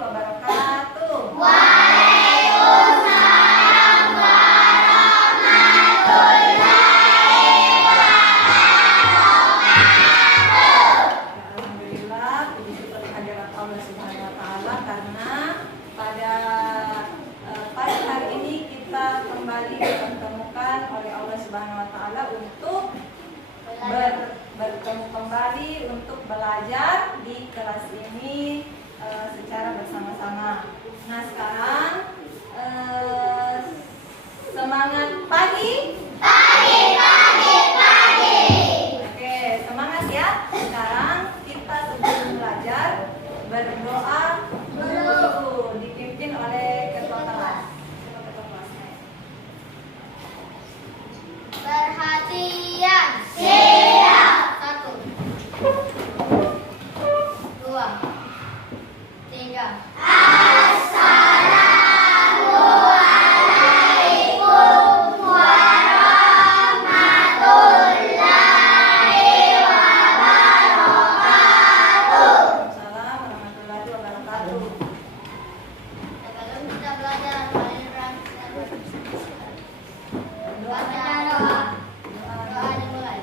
wabarakatuh. Waalaikumsalam warahmatullahi wabarakatuh. Alhamdulillah, puji syukur kehadirat Allah Subhanahu wa taala karena pada pagi hari ini kita kembali dipertemukan oleh Allah Subhanahu wa taala untuk bertemu kembali untuk belajar di kelas ini secara bersama-sama. Nah, sekarang semangat pagi. Oke, semangat ya. Sekarang kita sebelum belajar berdoa dulu, dipimpin oleh ketua kelas. Ketua kelasnya. Perhatian. Siap. 1 2 3. Assalamualaikum warahmatullahi wabarakatuh. Waalaikumsalam warahmatullahi wabarakatuh. Sebelum kita belajar aliran baca doa. Doa dimulai.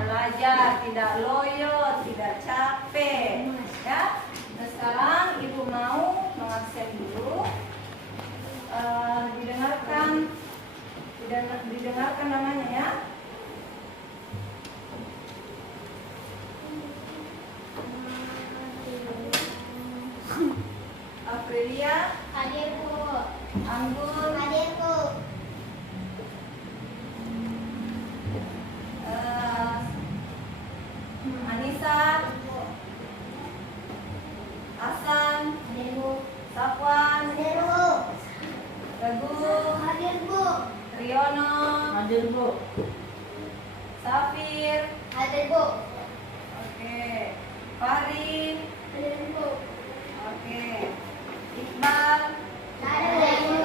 Belajar, tidak loyo, tidak capek, ya. Nah, sekarang ibu mau mengabsen dulu. Didengarkan namanya ya. Aprilia, hadir Bu. Anggun, Hadir Bu. Anissa, Hasan, Hadir Bu. Safwan, Hadir Bu. Teguh, Hadir Bu. Riono, Hadir Bu. Safir, Hadir Bu. oke, Fahri, Hadir Bu. oke, Iqbal, Hadir Bu.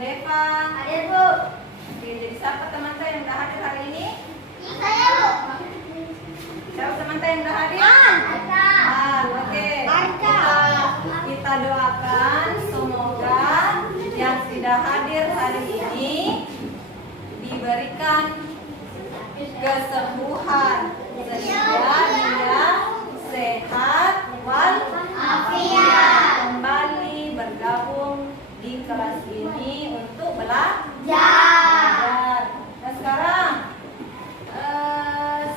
Deva, Hadir Bu. oke. Jadi siapa teman-teman yang udah hadir hari ini? Saya Bu. Siapa teman-teman yang udah hadir? Ada. Oke. Lancar. Kita doakan semoga yang sudah hadir hari ini diberikan kesembuhan sehingga dia sehat walafiat kembali bergabung di kelas ini untuk belajar. Nah, sekarang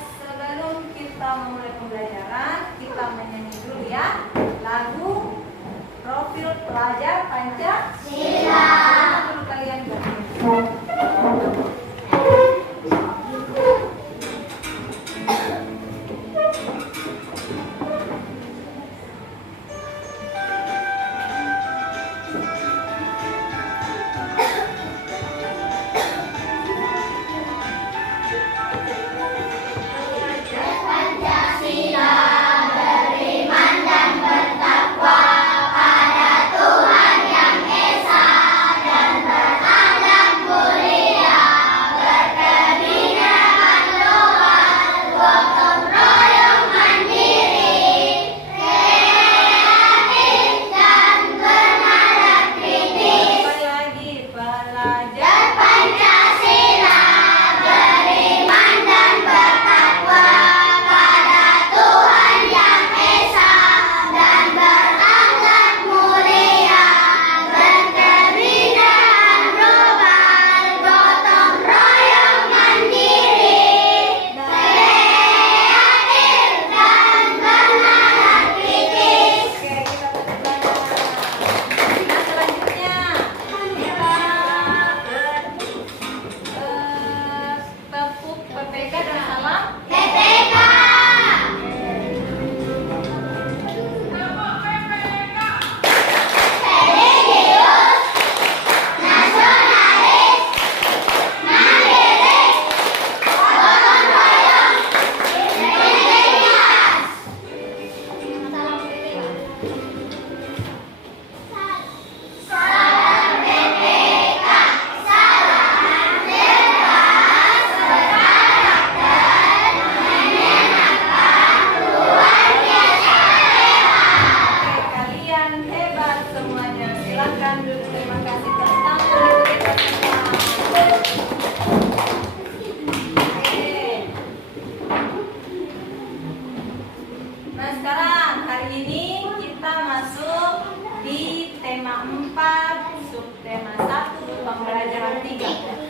sebelum kita memulai pembelajaran, kita menyanyi dulu ya lagu Profil pelajar Pancasila. Dulu kalian berdiri.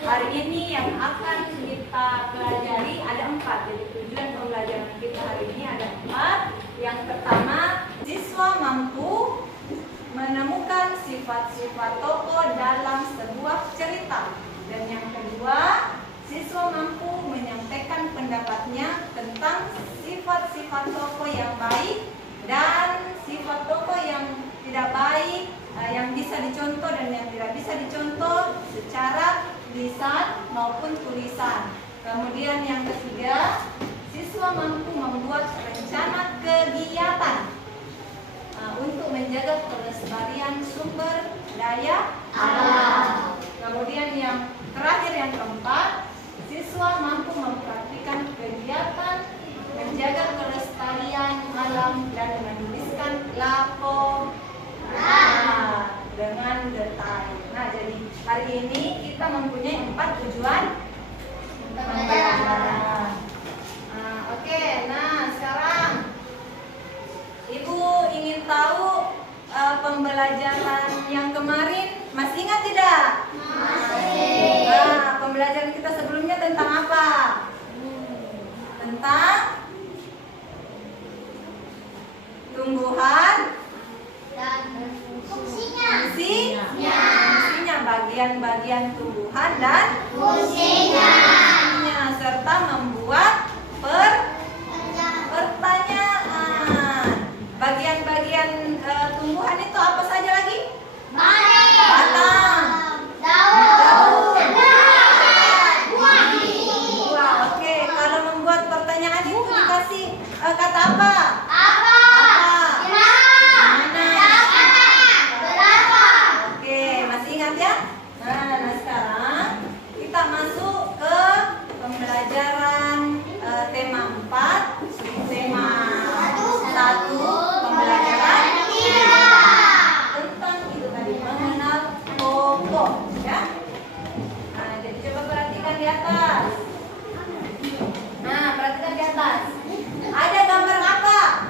Hari ini yang akan kita pelajari ada 4. Jadi tujuan pembelajaran kita hari ini ada 4. Yang pertama, siswa mampu menemukan sifat-sifat tokoh dalam sebuah cerita. Dan yang kedua, siswa mampu menyampaikan pendapatnya tentang sifat-sifat tokoh yang baik dan sifat tokoh yang tidak baik, yang bisa dicontoh dan yang tidak bisa dicontoh secara lisan maupun tulisan. Kemudian yang ketiga, siswa mampu membuat rencana kegiatan untuk menjaga kelestarian sumber daya alam. Kemudian yang terakhir, yang keempat, siswa mampu mempraktikkan kegiatan menjaga kelestarian alam dan menuliskan laporan dengan detail. Nah, jadi hari ini kita mempunyai 4 tujuan pembelajaran. Oke, nah sekarang Ibu ingin tahu pembelajaran yang kemarin masih ingat tidak? Masih. Nah, pembelajaran kita sebelumnya tentang apa? Tentang tumbuhan Dan fungsinya. Fungsinya, bagian-bagian tumbuhan dan Fungsinya. serta membuat pertanyaan. Bagian-bagian tumbuhan itu apa saja lagi? Batang, daun, buah. Oke, kalau membuat pertanyaan itu dikasih kata apa? Oke, masih ingat ya? Nah, sekarang kita masuk ke pembelajaran tema 4, tema 1, pembelajaran tentang itu tadi, mengenal tokoh, ya. Nah, jadi coba perhatikan di atas. Nah, perhatikan di atas. Ada gambar apa?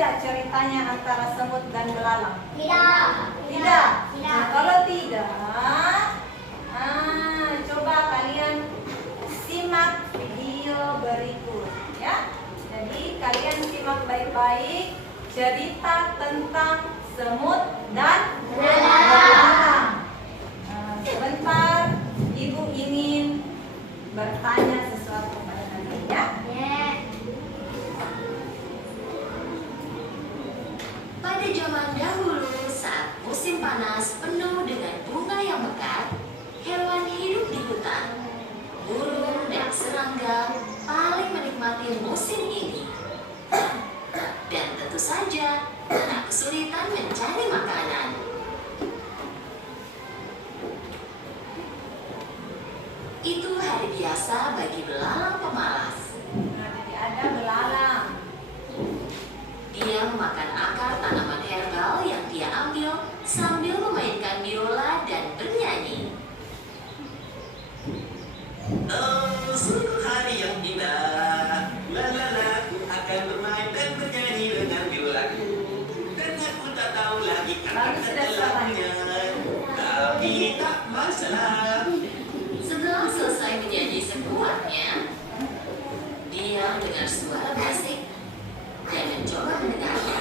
tidak ceritanya antara semut dan belalang? Tidak. Tidak. Tidak. Nah, kalau tidak, coba kalian simak video berikut ya. Jadi kalian simak baik-baik cerita tentang semut dan belalang. Sebentar, Ibu ingin bertanya sesuatu pada kalian ya. Pada zaman dahulu, saat musim panas penuh dengan bunga yang mekar, hewan hidup di hutan. Burung dan serangga paling menikmati musim ini. Dan tentu saja, tak kesulitan mencari makanan. Itu hari biasa bagi belalang pemalas. Nah, jadi ada belalang. Dia memakan akar tanaman herbal yang dia ambil sambil memainkan biola dan bernyanyi. Oh, sungguh hari yang indah. Aku akan bermain dan bernyanyi dengan biolaku. Dan aku tak tahu lagi kata-kata lagunya. Tapi tak masalah. Setelah selesai menyanyi sekuatnya, dia mendengar suara berisik dan mencoba mendengarnya.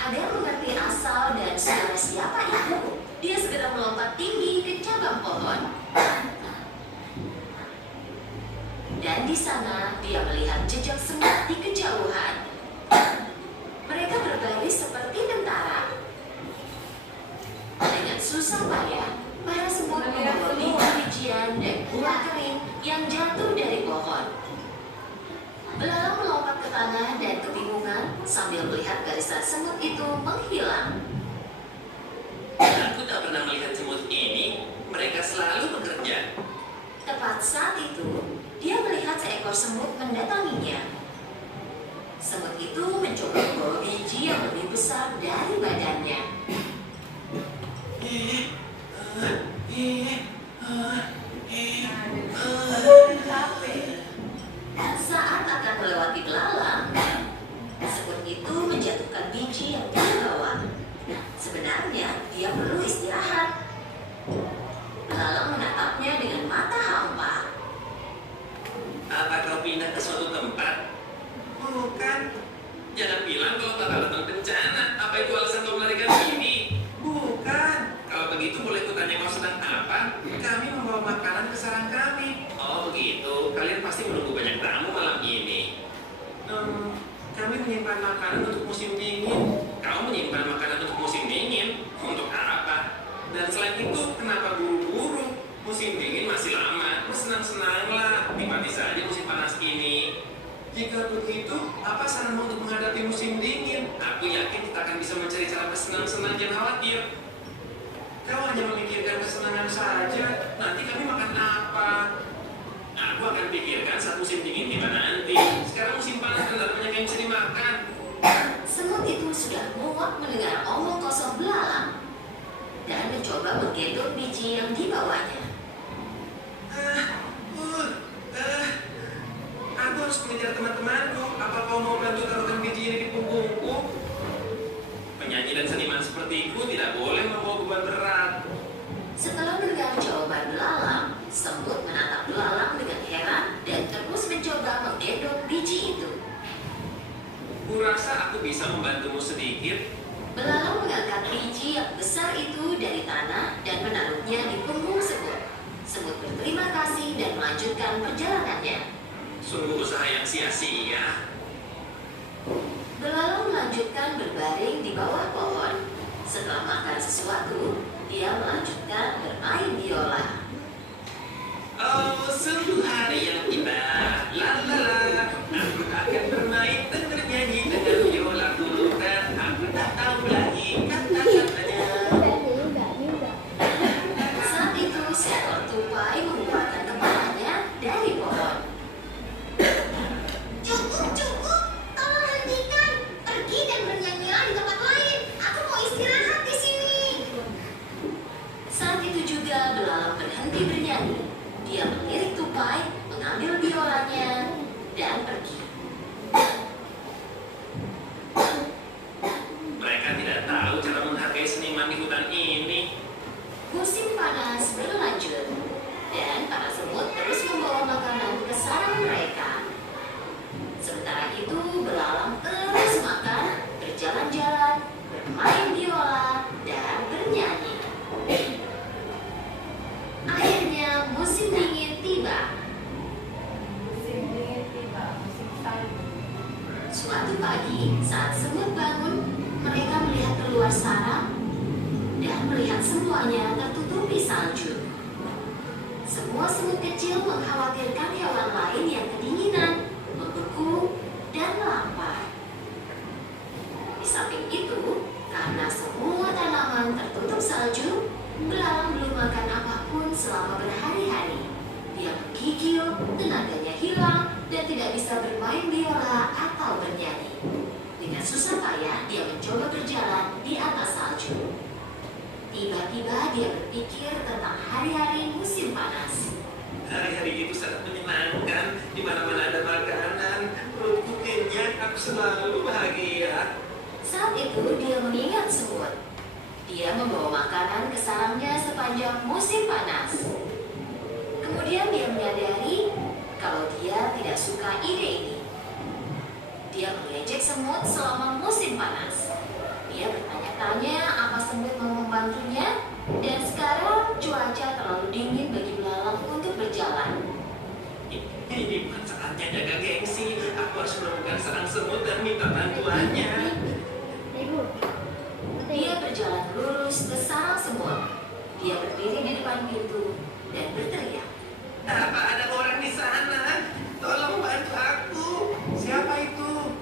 Agar mengerti asal dan suara siapa itu, dia segera melompat tinggi ke cabang pohon. Dan di sana dia melihat jejak semut di kejauhan. Mereka berbaris seperti tentara. Dengan susah payah, para semut membawa biji-bijian dan buah kering yang jatuh dari pohon. Belalang melompat ke tanah dan kebingungan sambil melihat barisan semut itu menghilang. Aku tak pernah melihat semut ini. Mereka selalu bekerja. Tepat saat itu, dia melihat seekor semut mendatanginya. Semut itu mencoba membawa biji yang lebih besar dari badannya. Saat akan melewati belalang, semut itu menjatuhkan biji yang dia bawa. Sebenarnya dia perlu istirahat. Belalang menatapnya dengan mata hampa. Apa kau pindah ke suatu tempat? Bukan. Jangan bilang kalau bakal datang bencana. Apa itu alasan kau melarikan diri? Bukan. Kalau begitu boleh kutanya kau sedang apa? Kami membawa makanan ke sarang kami. Oh begitu. Kalian pasti menunggu banyak tamu malam ini. Kami menyimpan makanan untuk musim dingin. Kau menyimpan makanan untuk musim dingin? Untuk apa? Dan selain itu, kenapa buru-buru? Musim dingin masih lama. Bersenang-senanglah. Nikmati saja musim panas ini. Jika begitu, apa saranmu untuk menghadapi musim dingin? Aku yakin kita akan bisa mencari cara bersenang-senang, jangan khawatir. Kau hanya memikirkan kesenangan saja. Nanti kami makan apa? Aku akan pikirkan saat musim dingin tiba nanti. Sekarang musim panas dan tak banyak yang bisa dimakan. Semut itu sudah muak mendengar omong kosong belalang dan mencoba menggendong biji yang dibawanya. Aku harus mengejar teman-temanku. Apa kau mau bantu taruhkan biji ini di punggungku? Penyanyi dan seniman sepertiku tidak boleh membawa beban berat. Setelah mendengar jawaban belalang, semut menatap belalang dengan heran dan terus mencoba menggendong biji itu. Kurasa aku bisa membantumu sedikit. Belalang mengangkat biji yang besar itu dari tanah dan menaruhnya di punggung semut. Semut berterima kasih dan melanjutkan perjalanannya. Sungguh usaha yang sia-sia. Belalang melanjutkan berbaring di bawah pohon. Setelah makan sesuatu, dia melanjutkan bermain biola. Oh, sungguh hari yang indah. La la la. Aku akan bermain dan bernyanyi dengan biolaku dan aku tak tahu lagi kata-katanya. Saat itu, seekor tupai mengeluarkan kepalanya dari pohon. Cukup. Tolong hentikan. Pergi dan bernyanyilah di tempat lain. Aku mau istirahat di sini. Saat itu juga belalang berhenti bernyanyi. Dia melirik tupai, mengambil biolanya, dan pergi. Mereka tidak tahu cara menghargai seniman di hutan ini. Musim panas berlanjut, dan para semut terus membawa makanan ke sarang mereka. Sementara itu, belalang terus makan, berjalan-jalan, bermain biola, dan bernyanyi. Akhirnya musim dingin tiba. Musim dingin tiba, musim salju. Suatu pagi, saat semut bangun, mereka melihat keluar sarang dan melihat semuanya tertutupi salju. Semua semut kecil mengkhawatirkan hewan lain yang kedinginan, membeku, dan lapar. Di samping itu, karena semua tanaman tertutup salju, belalang belum makan apapun selama berhari-hari. Dia menggigil, tenaganya hilang, dan tidak bisa bermain biola atau bernyanyi. Dengan susah payah, dia mencoba berjalan di atas salju. Tiba-tiba dia berpikir tentang hari-hari musim panas. Hari-hari itu sangat menyenangkan. Di mana-mana ada makanan, perutku kenyang, aku selalu bahagia. Saat itu dia mengingat semut. Dia membawa makanan ke sarangnya sepanjang musim panas. Kemudian dia menyadari kalau dia tidak suka ide ini. Dia mengejek semut selama musim panas. Dia bertanya-tanya apa semut mau membantunya, dan sekarang cuaca terlalu dingin bagi belalang untuk berjalan. Ini bukan saatnya jaga gengsi. Aku harus menemukan sarang semut dan minta bantuannya. Dia berjalan lurus ke sarang semut. Dia berdiri di depan pintu dan berteriak. Apa ada orang di sana? Tolong bantu aku. Siapa itu?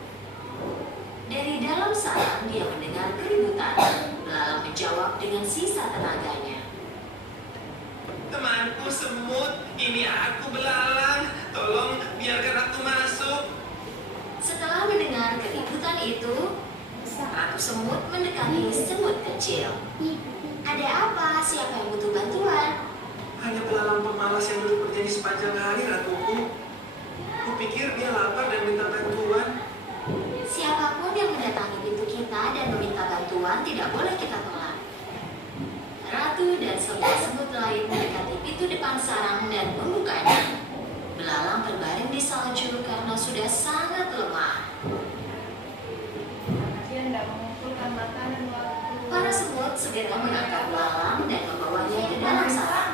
Dari dalam sarang dia mendengar keributan. Belalang menjawab dengan sisa tenaganya. Temanku semut, ini aku belalang. Tolong biarkan aku masuk. Setelah mendengar keributan itu, ratu semut mendekati semut kecil. Ada apa? Siapa yang butuh bantuan? Hanya belalang pemalas yang duduk bernyanyi sepanjang hari, ratuku. Kupikir dia lapar dan minta bantuan. Siapapun yang mendatangi pintu kita dan meminta bantuan tidak boleh kita tolak. Ratu dan semua semut lain mendekati pintu depan sarang dan membukanya. Belalang terbaring di salju karena sudah sangat lemah. Dia tidak mengumpulkan makanan waktu. Para semut segera mengangkat belalang dan membawanya ke dalam sarang.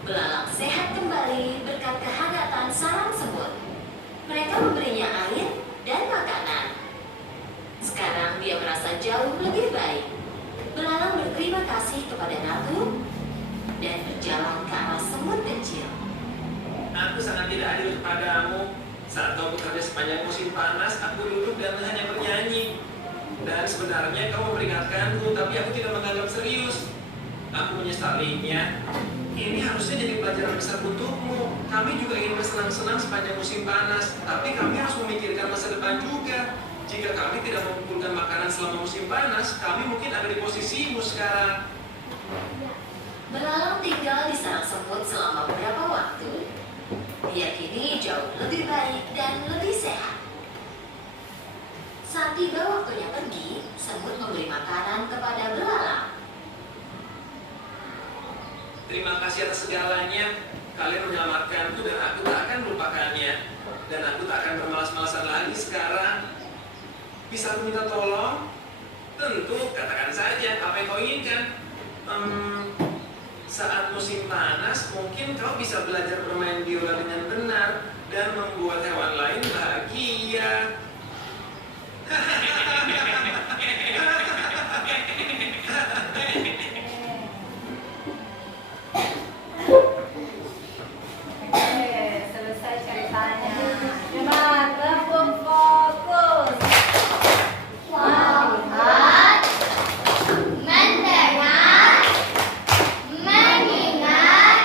Belalang sehat kembali berkat kehangatan sarang semut. Mereka memberinya air dan makanan. Sekarang dia merasa jauh lebih baik. Belalang berterima kasih kepada ratu dan berjalan ke arah semut kecil. Aku sangat tidak adil kepadamu. Saat kau bekerja sepanjang musim panas, aku duduk dan hanya bernyanyi. Dan sebenarnya kau memperingatkanku, tapi aku tidak menganggap serius. Aku menyesalinya. Ini harusnya jadi pelajaran besar untukmu. Kami juga ingin bersenang-senang sepanjang musim panas, tapi kami harus memikirkan masa depan juga. Jika kami tidak mengumpulkan makanan selama musim panas, kami mungkin ada di posisimu sekarang. Belalang tinggal di sarang semut selama beberapa waktu. Dia kini jauh lebih baik dan lebih sehat. Saat tiba waktunya pergi, semut memberi makanan kepada belalang. Terima kasih atas segalanya. Kalian menyelamatkanku dan aku tak akan melupakannya. Dan aku tak akan bermalas-malasan lagi sekarang. Bisa aku minta tolong? Tentu, katakan saja apa yang kau inginkan. Saat musim panas, mungkin kau bisa belajar bermain biola dengan benar dan membuat hewan lain bahagia. Selesai ceritanya. Coba tepuk fokus. Melihat, mendengar, mengingat,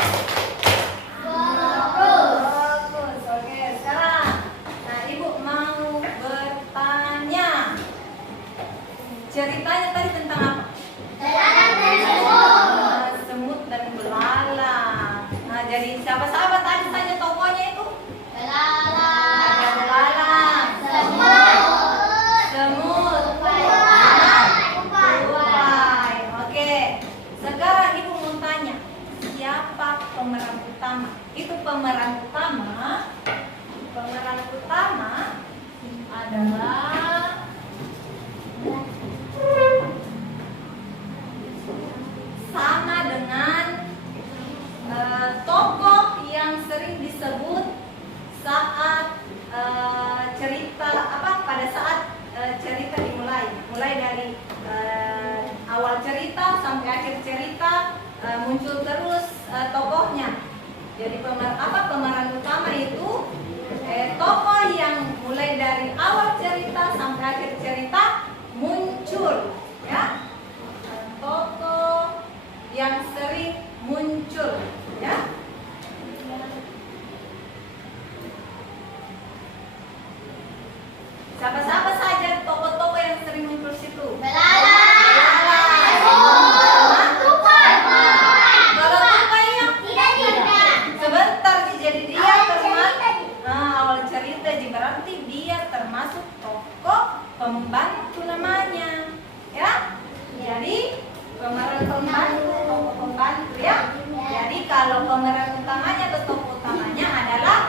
fokus. Fokus. Oke, sekarang. Nah, Ibu mau bertanya. Ceritanya tadi tentang apa? Belalang dan semut. Semut dan belalang. Nah, jadi siapa-siapa tadi saja tokohnya itu? Ada Belalang, belalang, semut, semut, belalang. pada saat cerita dimulai, mulai dari awal cerita sampai akhir cerita muncul terus tokohnya. Jadi pemeran utama itu tokoh yang mulai dari awal cerita sampai akhir cerita muncul, ya. Tokoh yang sering muncul, ya. Siapa-siapa saja tokoh-tokoh yang sering muncul situ? Berarti dia termasuk tokoh pembantu namanya, ya. Jadi pemeran pembantu, tokoh pembantu, ya. Jadi kalau pemeran utamanya atau tokoh utamanya adalah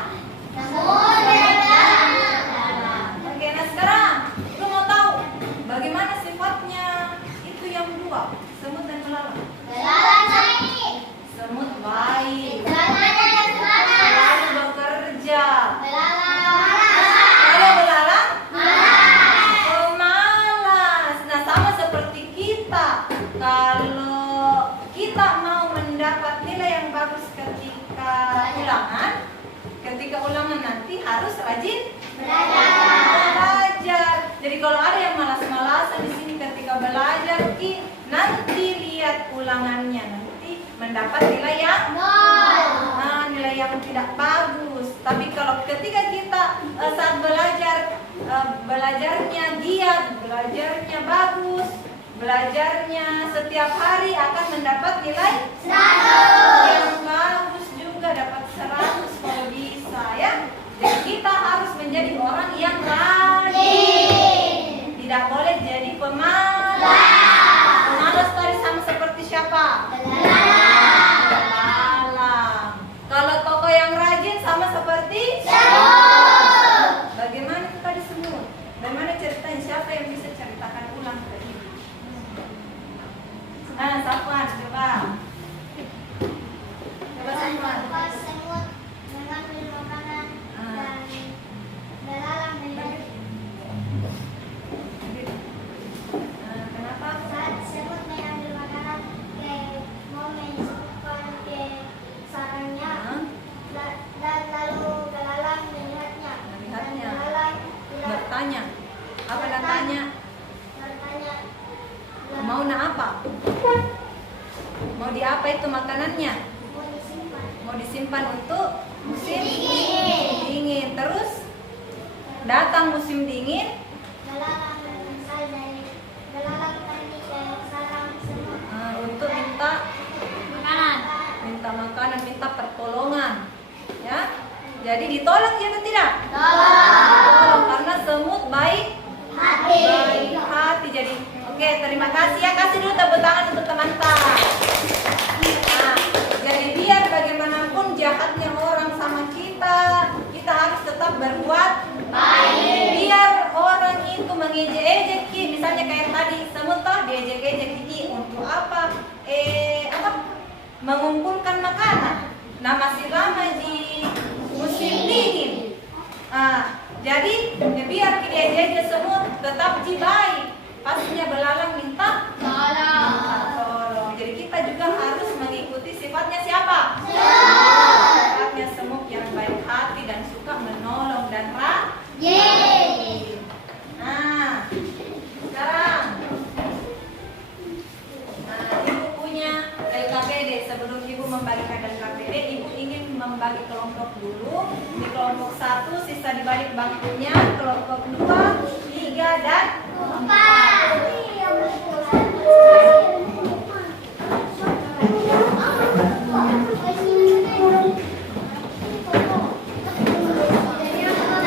oke, nah sekarang lu mau tahu bagaimana sifatnya itu yang dua, semut dan belalang. Semut baik, selalu bekerja. Kalau kita mau mendapat nilai yang bagus ketika ulangan nanti harus rajin belajar. Jadi kalau ada yang malas-malasan di sini ketika belajar, nanti lihat ulangannya, nanti mendapat nilai yang nilai yang tidak bagus. Tapi kalau ketika kita saat belajar, belajarnya giat, belajarnya bagus, belajarnya setiap hari akan mendapat nilai 100. Yang bagus juga dapat 100 kalau bisa, ya. Jadi kita harus menjadi orang yang rajin. Tidak boleh jadi pemalas. Pemalas tadi sama seperti siapa? Belalang. Kalau tokoh yang rajin sama seperti semut. Bagaimana tadi semut? Bagaimana ceritanya? Siapa yang bisa ceritakan ulang ke ibu? Nah, Safwan, coba. Coba Safwan. Semut mengambil makanan dan belalang menjadi. Kenapa? Saat semut mengambil makanan, mau menyimpan ke sarangnya, dan lalu belalang melihatnya. Dan belalang Bertanya. Apa datanya? Mau apa? Mau diapa itu makanannya? Mau disimpan untuk musim dingin. Terus datang musim dingin, Belalang pergi ke sarang semut. untuk minta makanan, minta pertolongan, ya. Jadi ditolak ya atau tidak? Ditolak karena semut baik hati. Jadi oke, terima kasih ya. Kasih dulu tepuk tangan untuk teman-teman. Nah, jadi biar bagaimanapun jahatnya orang sama kita, kita harus tetap berbuat baik. Biar orang itu mengejek-ejek, misalnya kayak tadi semut toh diejek-ejek untuk apa? Mengumpulkan makanan. Nah, masih lama di musim dingin. Jadi biar diejek semut tetap baik. Pastinya belalang minta tolong. Jadi kita juga harus mengikuti sifatnya siapa? Sifatnya semut yang baik hati dan suka menolong dan rajin. Nah, sekarang ibu punya LKPD. Sebelum ibu membagikan LKPD, ibu ingin membagi kelompok dulu. Di kelompok 1 sisa dibalik bangkunya, kelompok 2, 3, dan 4.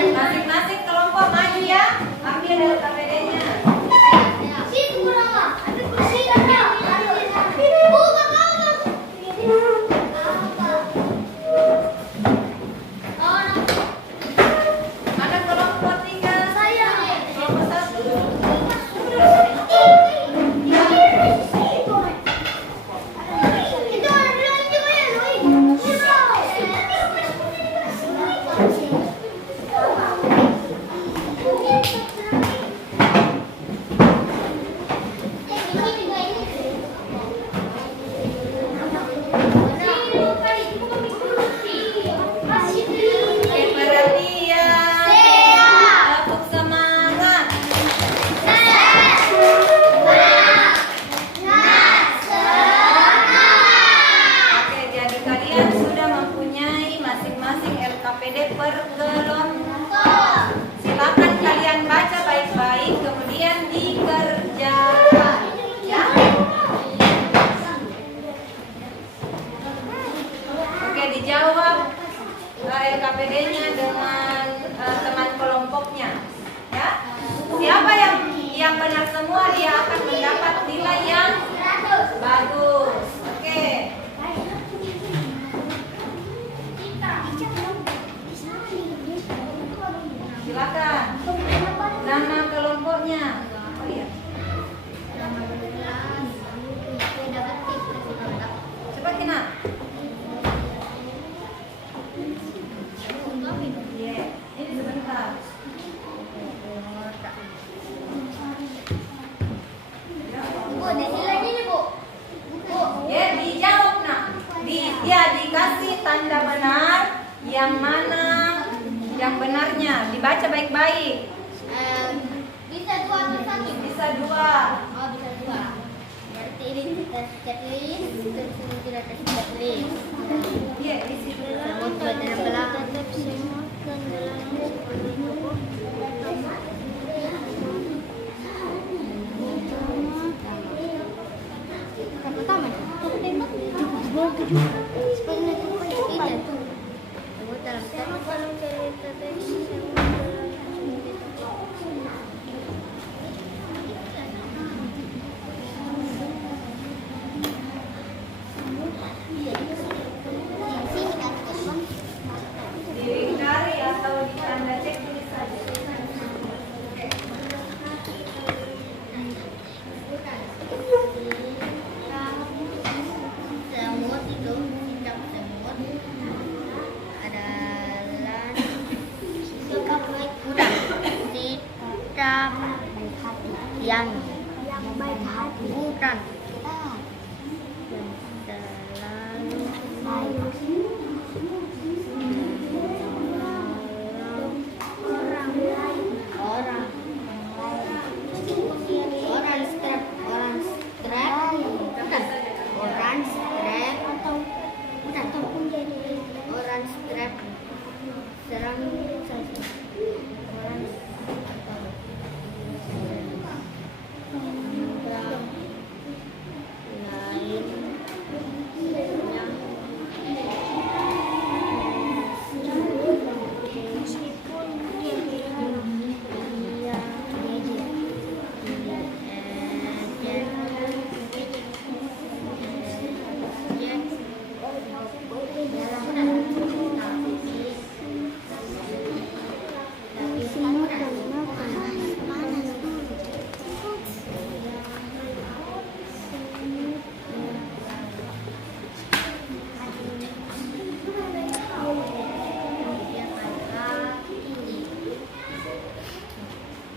Masing-masing kelompok maju ya, ambil LKPD-nya. Mana kelompok 3? Kelompok 1. jawabannya. Oh iya. Coba Kina. Iya, ini sebentar. Ya, dijawab nak. Dikasih tanda benar. Yang mana yang benarnya? Dibaca baik-baik. Bisa dua atau satu? Bisa dua. Oh, bisa dua. Berarti ini checklist, terus ini tidak checklist. Iya, di situ. Semut dalam belakang. Pertama, tembak. Semut dalam Dilingkari atau ditanda checklist saja. Semut itu sikap semut adalah sikap baik kurang sikap yang baik hati bukan selalu orang strap serang saja orang lain yang meskipun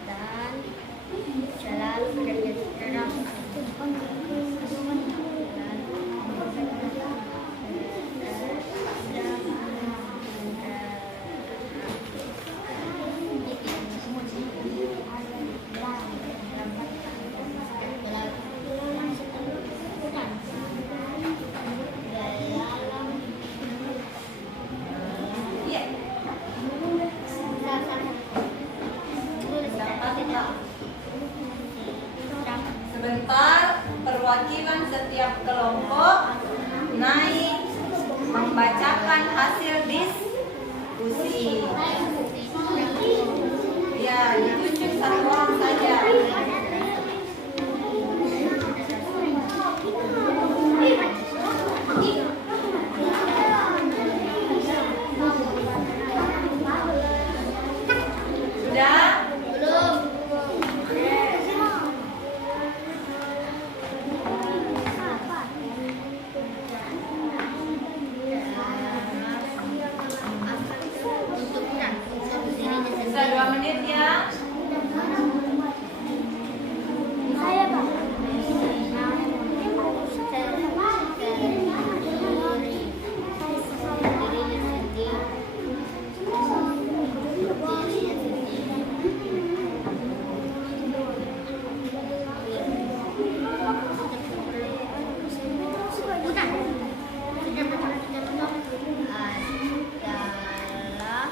dan selalu bekerja keras. Iya. Sebentar, perwakilan setiap kelompok naik membacakan hasil diskusi. Ya, ditunjuk satu orang saja. Sudah? Belum. Bisa 2 menit ya. Saya Pak. Adalah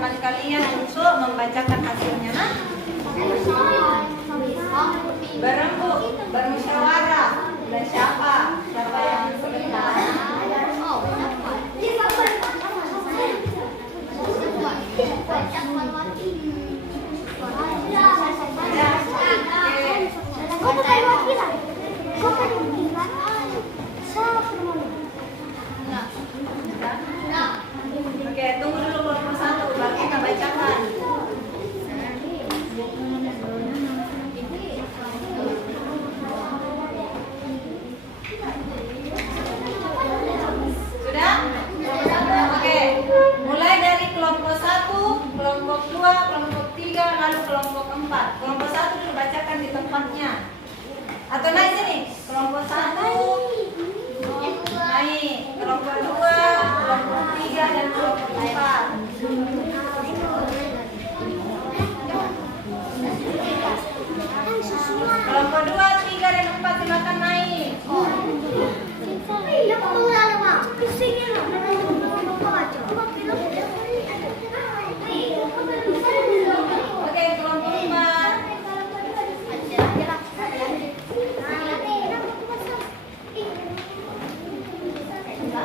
teman-teman kalian untuk membacakan hasilnya. Nah, berembuk, bermusyawarah. Dan siapa? Siapa yang sebentar? Oke, tunggu dulu kelompok 1, baru kita bacakan. Sudah? Oke. Mulai dari kelompok 1, kelompok 2, kelompok 3, lalu kelompok 4. Kelompok 1 dulu bacakan di tempatnya. Atau naik sini. Kelompok 1 naik, kelompok 2, kelompok 3 dan kelompok 4. Kelompok 2, 3 dan 4 silakan naik. Oke, kelompok 4.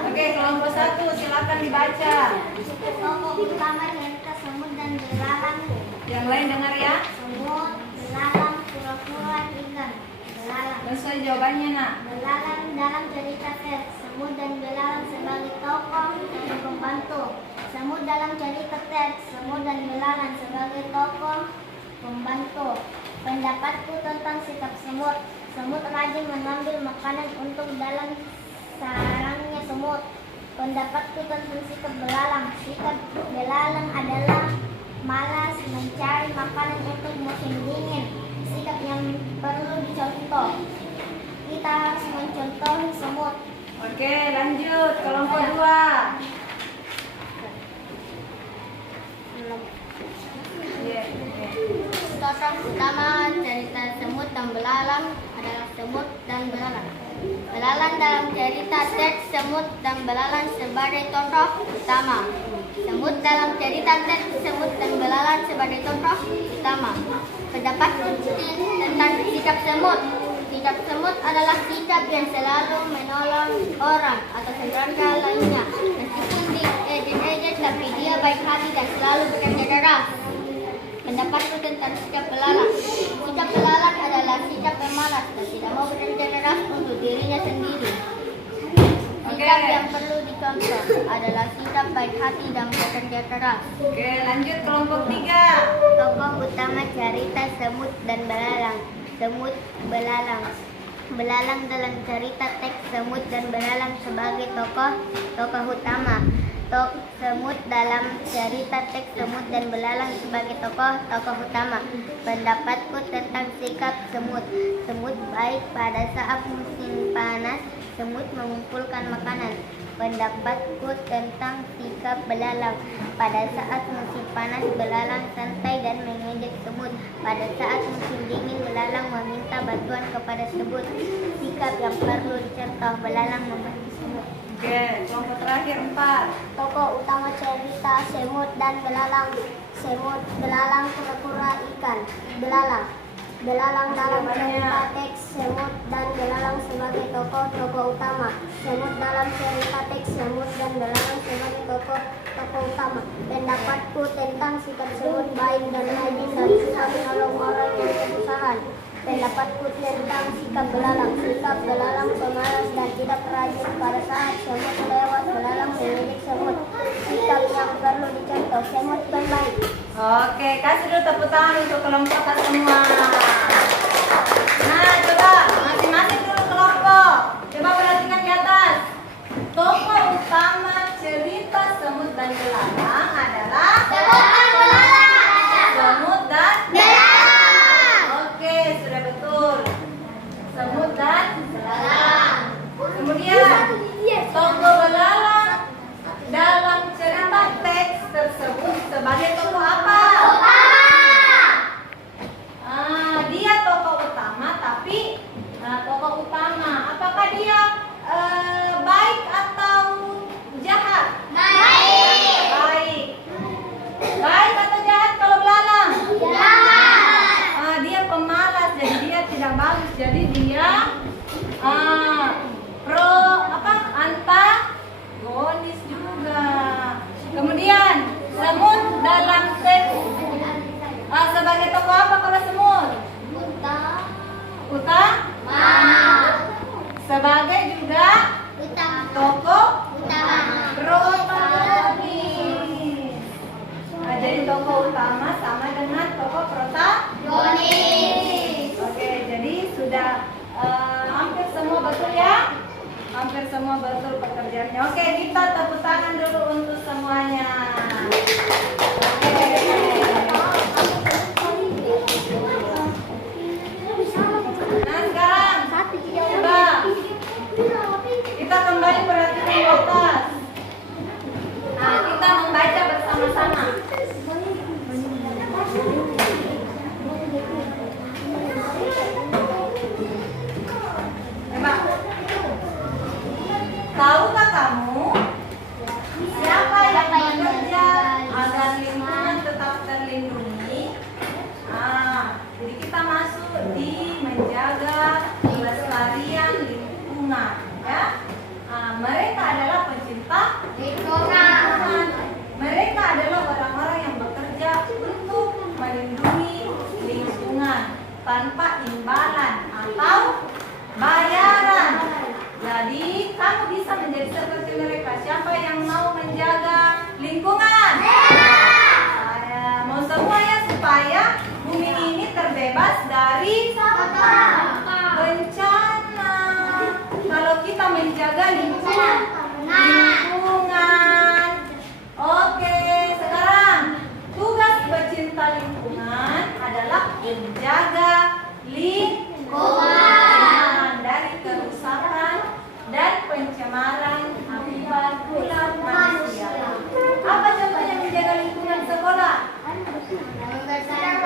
Oke, kelompok 1 silakan dibaca. Tokoh utama cerita semut dan belalang. Yang lain dengar ya. Semut, belalang, kura-kura, ikan. Belalang. Sesuai jawabannya, Nak. Belalang dalam cerita teks. Semut dan belalang sebagai tokoh dan pembantu. Semut dalam cerita teks. Semut dan belalang sebagai tokoh pembantu. Pendapatku tentang sikap semut. Semut rajin mengambil makanan untuk dalam sarangnya semut. Pendapatku tentang sikap belalang. Sikap belalang adalah malas mencari makanan untuk musim dingin. Sikap yang perlu dicontoh. Kita harus mencontoh semut. Oke, lanjut kelompok 2. Tokoh utama cerita semut dan belalang adalah semut dan belalang. Belalang dalam cerita teks semut dan belalang sebagai tokoh utama. Semut dalam cerita teks semut dan belalang sebagai tokoh utama. Pendapatku tentang sikap semut. Sikap semut adalah sikap yang selalu menolong orang atau serangga lainnya. Meskipun diejek-ejek, tapi dia baik hati dan selalu bekerja keras. Pendapatku tentang sikap belalang. Sikap belalang adalah sikap pemalas dan tidak mau bekerja keras untuk dirinya sendiri. Sikap yang perlu dicontoh adalah sikap baik hati dan bekerja keras. Oke, lanjut kelompok 3. Tokoh utama cerita semut dan belalang. Semut, belalang. Belalang dalam cerita teks semut dan belalang sebagai tokoh utama. Semut dalam cerita teks semut dan belalang sebagai tokoh utama. Pendapatku tentang sikap semut. Semut baik pada saat musim panas. Semut mengumpulkan makanan. Pendapatku tentang sikap belalang. Pada saat musim panas, belalang santai dan mengejek semut. Pada saat musim dingin, belalang meminta bantuan kepada semut. Sikap yang perlu dicontoh, belalang membantu semut. Oke, kelompok terakhir 4. Tokoh utama cerita semut dan belalang. Semut, belalang, kura-kura, ikan. Belalang dalam cerita teks semut dan belalang sebagai tokoh utama. Semut dalam cerita teks semut dan belalang sebagai tokoh utama. Pendapatku tentang sikap semut baik dan rajin dan suka menolong orang yang kesusahan. Pendapatku tentang sikap belalang. Sikap belalang pemalas dan tidak rajin. Pada saat semut lewat, belalang mengejek semut. Sikap yang perlu dicontoh, semut pembaik. Oke, kasih dulu tepuk tangan untuk kelompok semua. Nah, coba masing-masing dulu kelompok. Coba perhatikan di atas. Tokoh utama cerita semut dan belalang adalah semut dan belalang. Oke, sudah betul. Semut dan belalang. Kemudian tokoh belalang dalam cerita teks tersebut sebagai tokoh apa? Dia tokoh utama, tapi tokoh utama. Apakah dia baik atau jahat? Baik. sebagai juga tokoh protagonis. Nah, jadi tokoh utama sama dengan tokoh protagonis. Oke, jadi sudah hampir semua betul ya? Hampir semua betul pekerjaannya. Oke, kita tepuk tangan dulu untuk semuanya. Nah, sekarang coba kita kembali perhatikan di atas. Nah, kita membaca bersama-sama. Coba. Tahukah kamu siapa yang bekerja agar lingkungan tetap terlindungi? Jadi kita masuk di menjaga kelestarian lingkungan, ya. Mereka adalah pencinta lingkungan. Mereka adalah orang-orang yang bekerja untuk melindungi lingkungan tanpa imbalan atau bayaran. Jadi kamu bisa menjadi seperti mereka. Siapa yang mau menjaga lingkungan? Mau semuanya supaya bumi ini terbebas dari bencana. Kalau kita menjaga lingkungan. Oke, sekarang tugas pecinta lingkungan adalah menjaga lingkungan dari kerusakan dan pencemaran akibat ulah manusia. Apa contohnya menjaga lingkungan sekolah? Membersihkan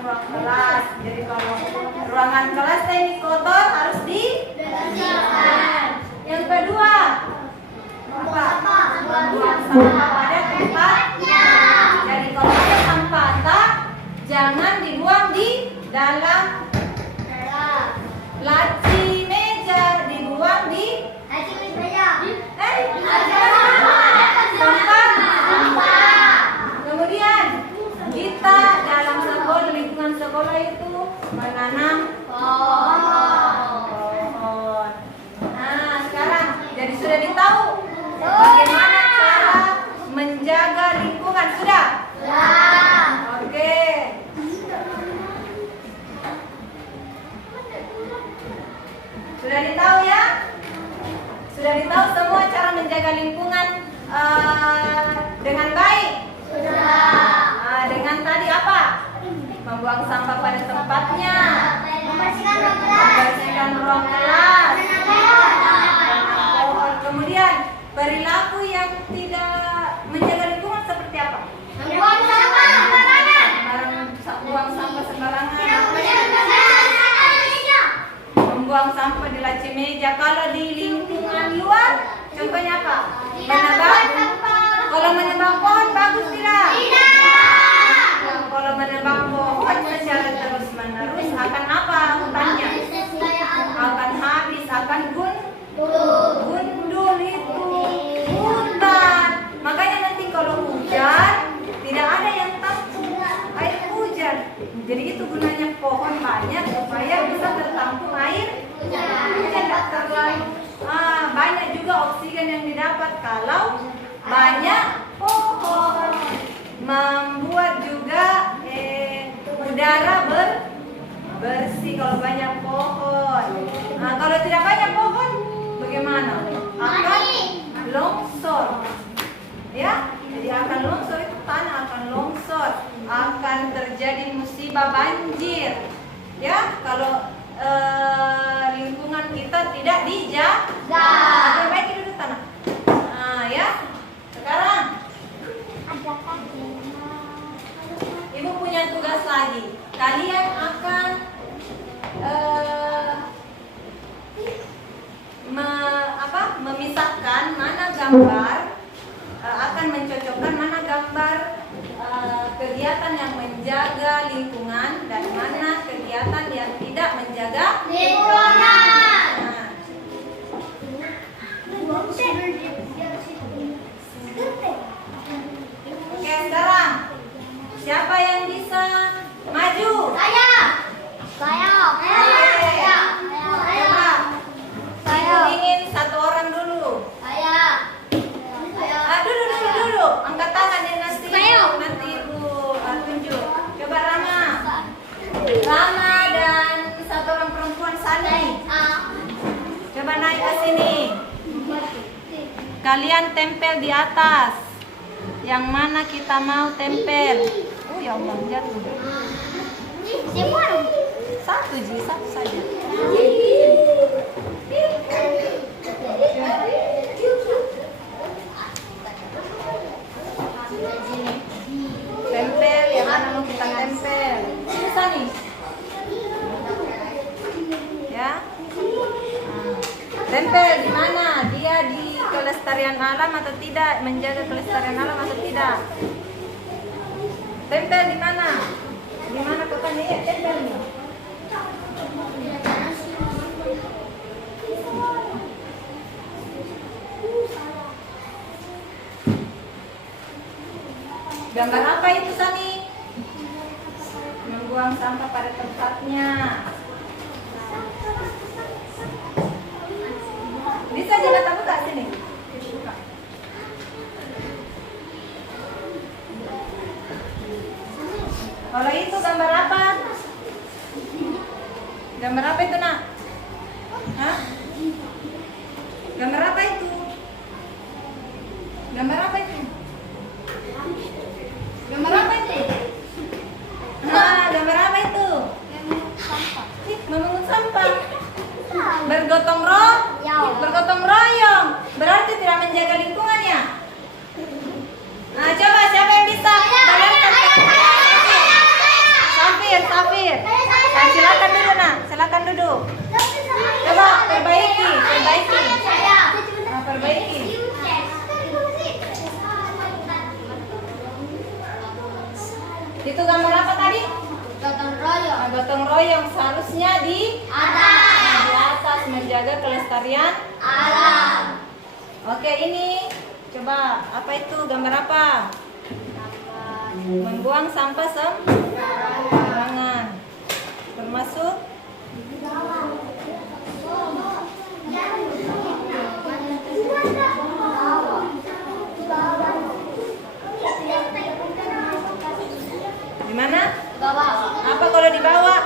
ruang kelas. Jadi kalau ruangan kelas ini kotor harus dibersihkan. Yang kedua, apa? Buang sampah pada tempatnya. Jadi kalau ada sampah tak, jangan dibuang di dalam laci meja, dibuang di sampah. Kemudian kita dalam sekolah, lingkungan sekolah itu menanam pohon. Nah, sekarang jadi sudah ditahu bagaimana cara menjaga lingkungan, sudah? Oke. Sudah ditahu ya? Sudah ditahu semua cara menjaga lingkungan dengan baik? Sudah. Dengan tadi apa? Membuang sampah pada tempatnya, membersihkan ruang kelas, menanam pohon. Kemudian perilaku yang tidak menjaga lingkungan seperti apa? Membuang sampah sembarangan. Buang sampah sembarangan. Membuang sampah di laci meja. Kalau di lingkungan luar, contohnya apa? Menebang. Kalau menebang pohon bagus tidak? Kalau menebang pohon secara terus menerus akan apa hutannya? Akan habis, akan gundul itu hutan. Makanya nanti kalau hujan tidak ada yang tampung air hujan. Jadi itu gunanya pohon banyak supaya bisa tertampung air hujan, tidak terlalu banyak juga oksigen yang didapat kalau banyak pohon. Membuat juga udara bersih kalau banyak pohon. Nah, kalau tidak banyak pohon bagaimana? Akan longsor. Ya, jadi akan longsor, itu tanah akan longsor, akan terjadi musibah banjir. Ya, kalau lingkungan kita tidak dijaga. Baik dulu tanah. Nah, ya. Sekarang Ibu punya tugas lagi. Kalian akan memisahkan mana gambar, akan mencocokkan mana gambar kegiatan yang menjaga lingkungan dan mana kegiatan yang tidak menjaga lingkungan. Oke, sekarang siapa yang bisa maju? Saya. Coba naik ke sini. Kalian tempel di atas. Yang mana kita mau tempel? Oh ya Allah, jatuh. Satu saja. Tempel, yang mana mau kita tempel? Bisa nih. Ya. Tempel di mana? Dia di kelestarian alam atau tidak? Menjaga kelestarian alam atau tidak? Tempel di mana? Di mana kakaknya? Ya, tempel nih. Gambar apa itu, Sani? Membuang sampah pada tempatnya. Bisa jalan aku ke sini? Kalau itu gambar apa? Gambar apa itu, Nak? Hah? Gambar apa itu? Gambar apa itu? Gambar apa itu? Nah, gambar apa itu? Memungut sampah. Bergotong royong. Berarti tidak menjaga lingkungan ya? Nah, coba siapa yang bisa? Safir. Nah, silakan dulu, Nak. Silakan duduk. Coba perbaiki. Nah, perbaiki. Itu gambar apa tadi? Gotong royong seharusnya di atas menjaga kelestarian alam. Oke, ini coba apa itu? Gambar apa? Membuang sampah sembarangan. Termasuk di mana? Apa kalau dibawa?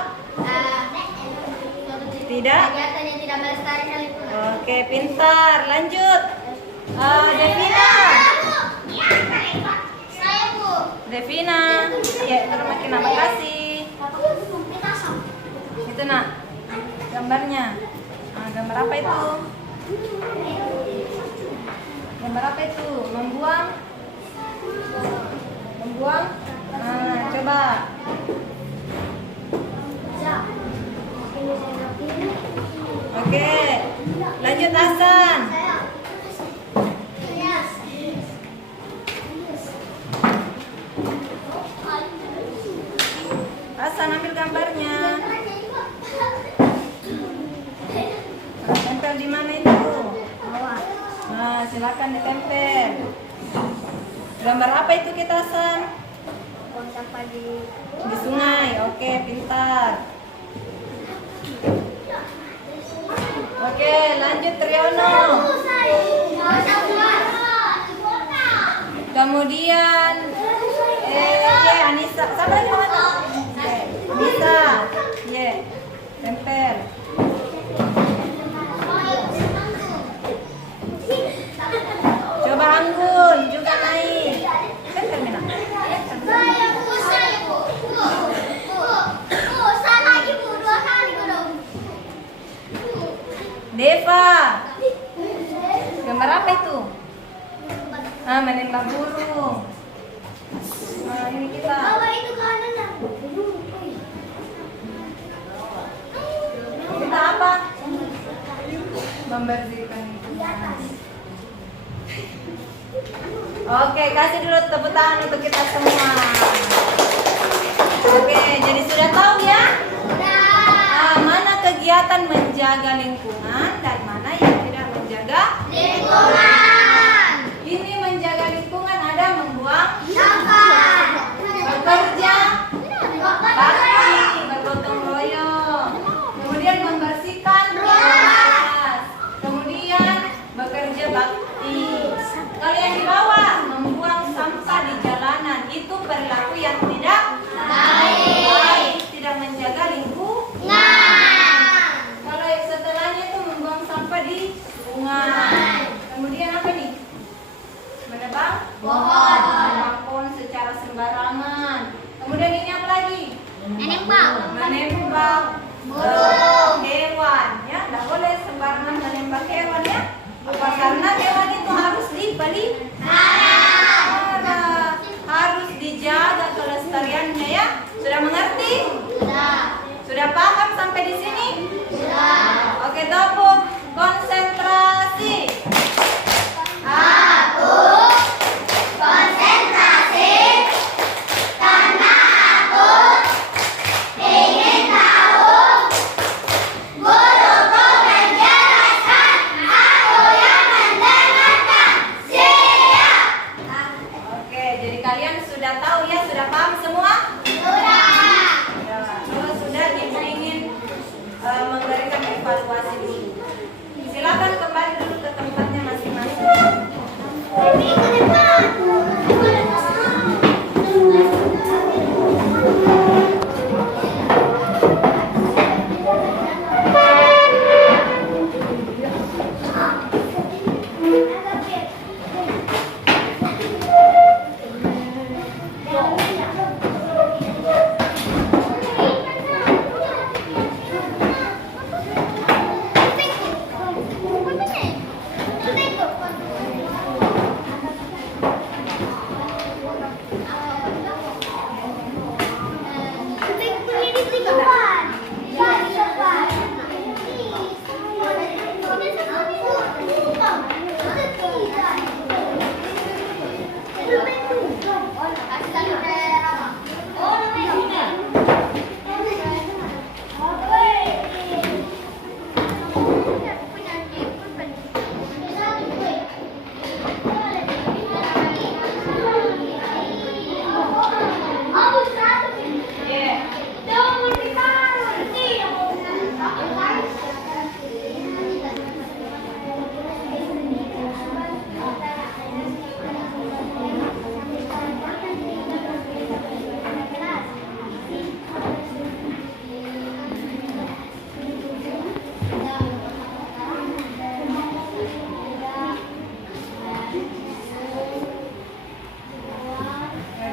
Tidak? Kegiatan yang tidak melestarikan lingkungan. Oke, pintar. Lanjut. Devina. Saya, Bu. Devina. Ya, terima kasih. Itu, Nak. Gambarnya. Nah, gambar apa itu? Gambar apa itu? Membuang. Nah, coba. Oke. Lanjut, Hasan. Hasan, ambil gambarnya. Tempel di mana itu? Nah, silakan ditempel. Gambar apa itu kita, Hasan? Buang sampah di sungai. Oke, pintar. Oke, lanjut Triyono. Kemudian Anissa. Siapa lagi namanya? Anissa. Tempel. Coba Anggun juga naik. Tempel, Mina. Deva. Gambar apa itu? Menembak burung. Nah, ini kita. Kita apa? Membersihkan lingkungan. Oke, kasih dulu tepuk tangan untuk kita semua. Oke, jadi sudah tahu ya? Mana kegiatan menjaga lingkungan dan mana yang tidak menjaga lingkungan. Ini menjaga lingkungan ada membuang Sampah. bekerja bakti, bergotong royong, kemudian membersihkan kelas, kemudian bekerja bakti. Kalau yang di bawah membuang sampah di jalanan itu perilaku yang tidak baik, tidak menjaga lingkungan. Kalau yang setelahnya itu membuang sampah di memelihara. Harus dijaga kelestariannya ya. Sudah mengerti? Sudah paham sampai di sini? Oke, tepuk. Konsentrasi. Oke, jadi kalian sudah tahu ya, sudah paham semua? Ya, kalau sudah ibu ingin memberikan evaluasi dulu. Silakan kembali dulu ke tempatnya masing-masing.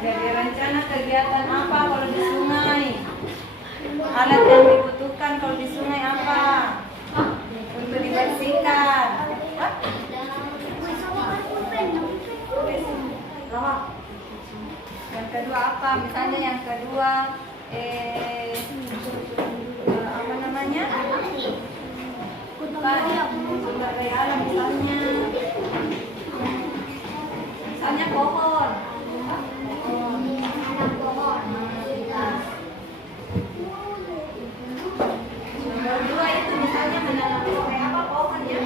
Jadi rencana kegiatan apa kalau di sungai? Alat yang dibutuhkan kalau di sungai apa? Untuk dibersihkan. Hah? Yang kedua apa? Misalnya yang kedua apa namanya? Sumber daya alam misalnya. Misalnya pohon. Nomor 2 itu misalnya menanam kayak apa pohon ya?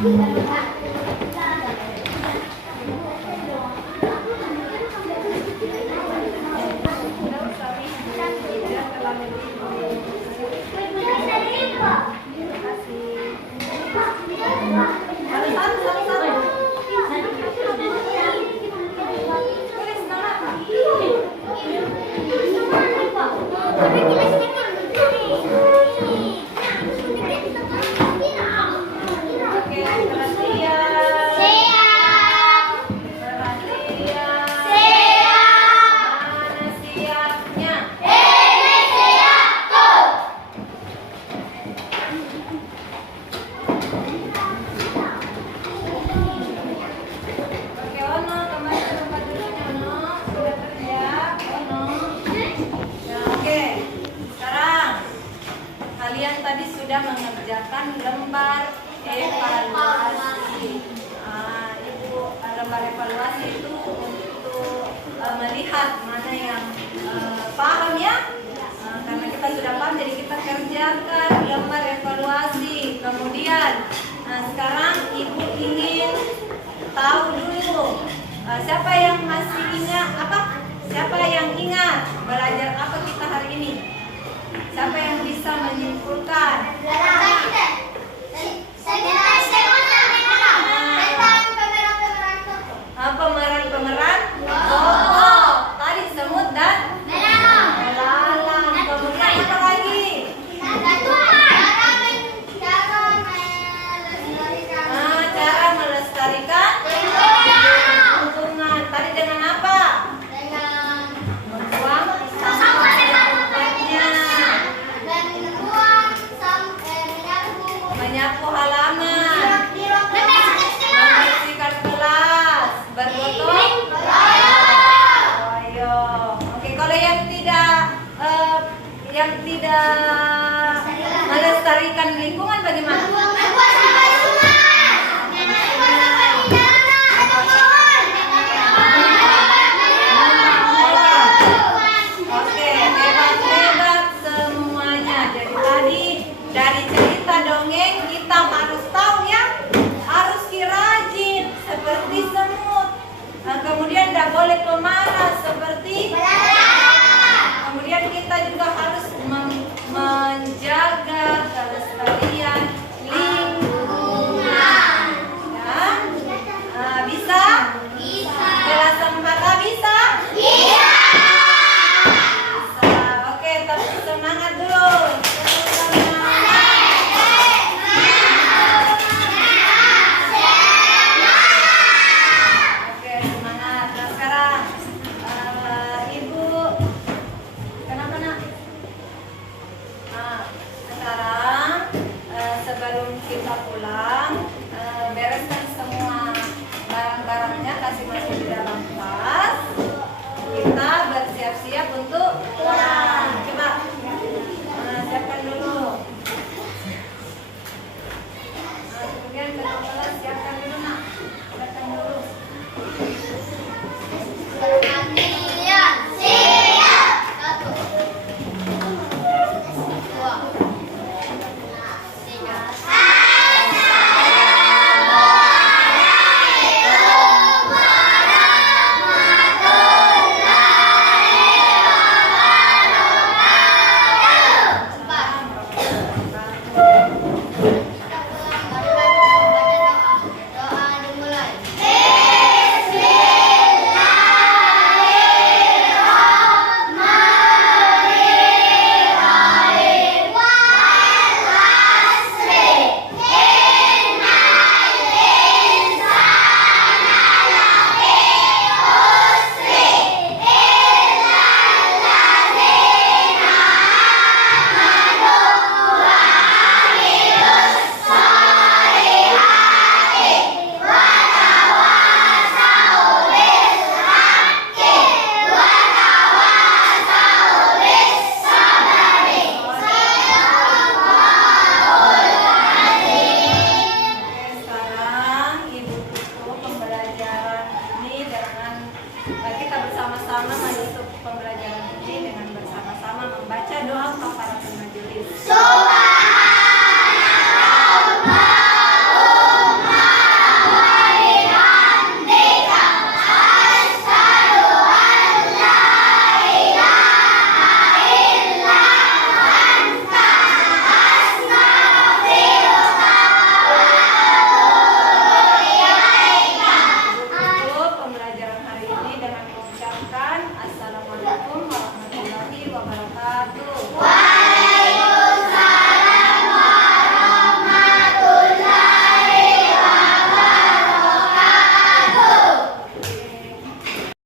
Oke, perhatian. Perhatian. Mana siapnya? Oke, Ono, kembali ke tempat duduknya, Ono. Sudah terlihat, Ono. Ya, oke. Sekarang kalian tadi sudah mengerjakan lembar evaluasi. Ibu, lembar evaluasi itu untuk melihat mana yang paham ya. Karena kita sudah paham, jadi kita kerjakan lembar evaluasi. Kemudian, sekarang ibu ingin tahu dulu siapa yang masih ingat apa? Siapa yang ingat belajar apa kita hari ini? Siapa yang bisa menyimpulkan? Pemeran tokoh. Tadi semut dan belalang. Kemudian apa lagi? Cara melestarikan lingkungan. Tadi dengan apa? Membuang sampah di tempatnya. Menyapu halaman. Membersihkan kelas. Bergotong royong. Oke, kalau yang tidak melestarikan lingkungan bagaimana? Oke, hebat-hebat semuanya. Jadi tadi dari cerita dongeng kita harus tahu ya, harus rajin seperti semut. Kemudian tidak boleh pemarah seperti kemudian kita juga harus menjaga kelestarian lingkungan. Ya? Bisa? Kelas 4A bisa? Bisa. Oke, tapi semangat dulu. Oke, semangat. Nah, sekarang Ibu, kenapa nak? Sekarang sebelum kita pulang, bereskan semua barang-barangnya, kasih masuk di dalam tas. Kita bersiap-siap untuk pulang. Coba siapkan dulu. Kemudian kedua kelas siapkan dulu nak. Siapkan dulu. bersama-sama menutup pembelajaran ini dengan bersama-sama membaca doa kafaratul majelis.